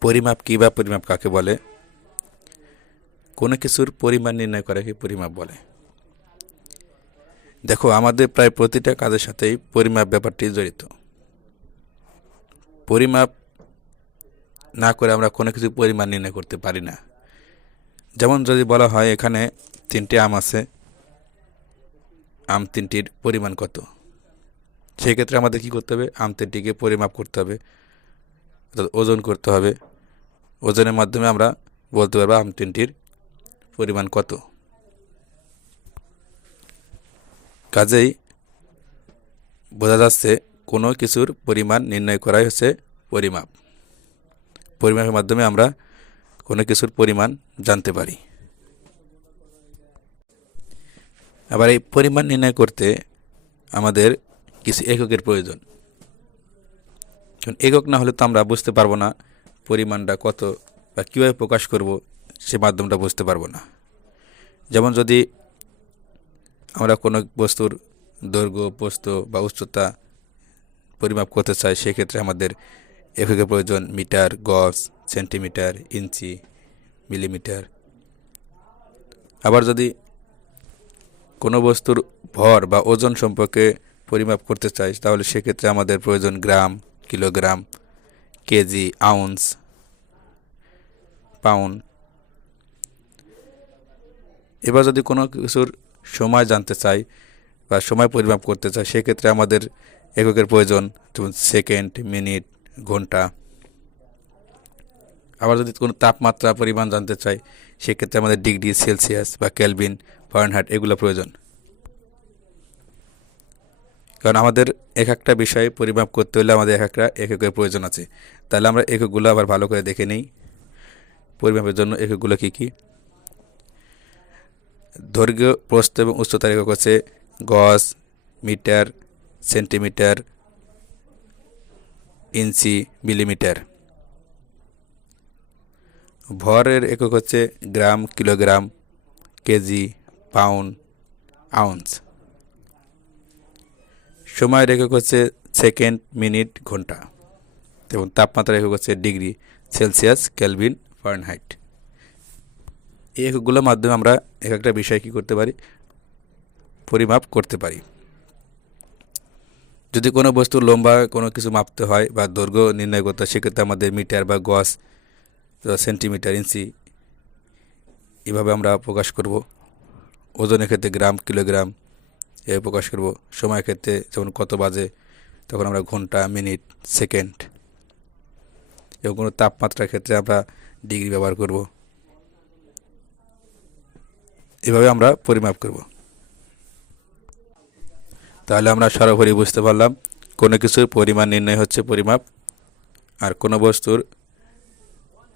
পরিমাপ কী বা পরিমাপ কাকে বলে? কোনো কিছুর পরিমাণ নির্ণয় করাকে পরিমাপ বলে? দেখো, আমাদের প্রায় প্রতিটা কাজের সাথেই পরিমাপ ব্যাপারটি জড়িত। পরিমাপ না করে আমরা কোনো কিছু পরিমাণ নির্ণয় করতে পারি না। যেমন যদি বলা হয়, এখানে তিনটি আম আছে। আম তিনটির পরিমাণ কত? সেই ক্ষেত্রে আমাদের কী করতে হবে? আম তিনটিকে পরিমাপ করতে হবে। অর্থাৎ ওজন করতে হবে। ওজনের মাধ্যমে আমরা বলতে পারব আম তিনটির পরিমাণ কত। কাজেই বোঝা যাচ্ছে কোনো কিছুর পরিমাণ নির্ণয় করাই হচ্ছে পরিমাপ। পরিমাপের মাধ্যমে আমরা কোনো কিছুর পরিমাণ জানতে পারি। আবার এই পরিমাণ নির্ণয় করতে আমাদের কিছু এককের প্রয়োজন। কারণ একক না হলে তো আমরা বুঝতে পারব না পরিমাণটা কত বা কীভাবে প্রকাশ করব সে মাধ্যমটা বুঝতে পারব না। যেমন যদি আমরা কোনো বস্তুর দৈর্ঘ্য প্রস্থ বা উচ্চতা পরিমাপ করতে চাই, সেক্ষেত্রে আমাদের এককের প্রয়োজন মিটার, গজ, সেন্টিমিটার, ইঞ্চি, মিলিমিটার। আবার যদি কোনো বস্তুর ভর বা ওজন সম্পর্কে পরিমাপ করতে চাই, তাহলে সেক্ষেত্রে আমাদের প্রয়োজন gram, kilogram KG, ounce, pound. এবার যদি কোনো কিছুর সময় জানতে চাই বা সময় পরিমাপ করতে চাই, সেক্ষেত্রে আমাদের এককের প্রয়োজন যেমন সেকেন্ড, মিনিট, ঘণ্টা। আবার যদি কোনো তাপমাত্রা পরিমাণ জানতে চাই, সেক্ষেত্রে আমাদের ডিগ্রি সেলসিয়াস বা ক্যালভিন ফারেনহাইট, এগুলো প্রয়োজন। কারণ আমাদের এক একটা বিষয়ে পরিমাপ করতে হলে আমাদের এক একটা এককের প্রয়োজন আছে। তাহলে আমরা এককগুলো আবার ভালো করে দেখে নিই। পরিমাপের জন্য এককগুলো কী কী? দৈর্ঘ্য, প্রস্থ এবং উচ্চতার একক হচ্ছে গজ, মিটার, সেন্টিমিটার, ইঞ্চি, মিলিমিটার। ভরের একক হচ্ছে gram, kilogram, KG, pound, ounce. সময়ের একক হচ্ছে সেকেন্ড মিনিট ঘণ্টা। এবং তাপমাত্রা একক হচ্ছে ডিগ্রি সেলসিয়াস ক্যালভিন ফারেনহাইট। এই এককগুলোর মাধ্যমে আমরা এক একটা বিষয় কী করতে পারি? পরিমাপ করতে পারি। যদি কোনো বস্তু লম্বা কোনো কিছু মাপতে হয় বা দৈর্ঘ্য নির্ণয় করতে হয়, সেক্ষেত্রে আমাদের মিটার বা গজ সেন্টিমিটার, ইঞ্চি, এভাবে আমরা প্রকাশ করব। ওজনের ক্ষেত্রে গ্রাম, কিলোগ্রাম এভাবে প্রকাশ করব। সময়ের ক্ষেত্রে যখন কত বাজে, তখন আমরা ঘণ্টা, মিনিট, সেকেন্ড এবং কোনো তাপমাত্রার ক্ষেত্রে আমরা ডিগ্রি ব্যবহার করব। এভাবে আমরা পরিমাপ করব। তাহলে আমরা সরাসরি বুঝতে পারলাম কোনো কিছুর পরিমাণ নির্ণয় হচ্ছে পরিমাপ আর কোনো বস্তুর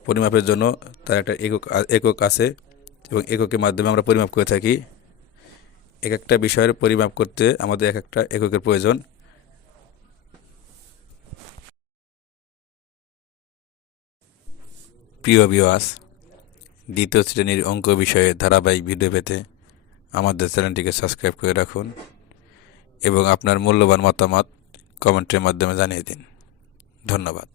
পরিমাপের জন্য তার একটা একক একক আছে এবং এককের মাধ্যমে আমরা পরিমাপ করে থাকি। এক একটা বিষয়ের পরিমাপ করতে আমাদের এক একটা এককের প্রয়োজন। প্রিয় বিওয়াস দ্বিতীয় শ্রেণির অঙ্ক বিষয়ে ধারাবাহিক ভিডিও পেতে আমাদের চ্যানেলটিকে সাবস্ক্রাইব করে রাখুন এবং আপনার মূল্যবান মতামত কমেন্টের মাধ্যমে জানিয়ে দিন। ধন্যবাদ।